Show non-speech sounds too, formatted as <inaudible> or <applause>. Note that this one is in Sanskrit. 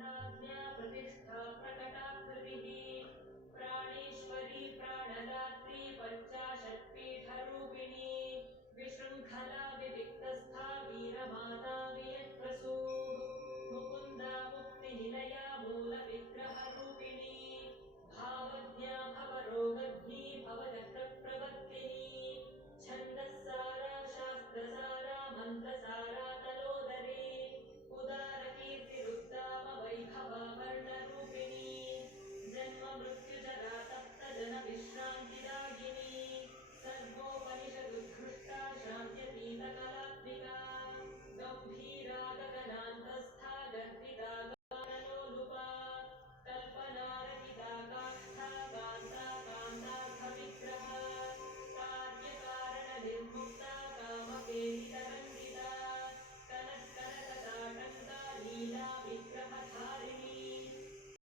ज्ञा <whispers> प्रतिष्ठा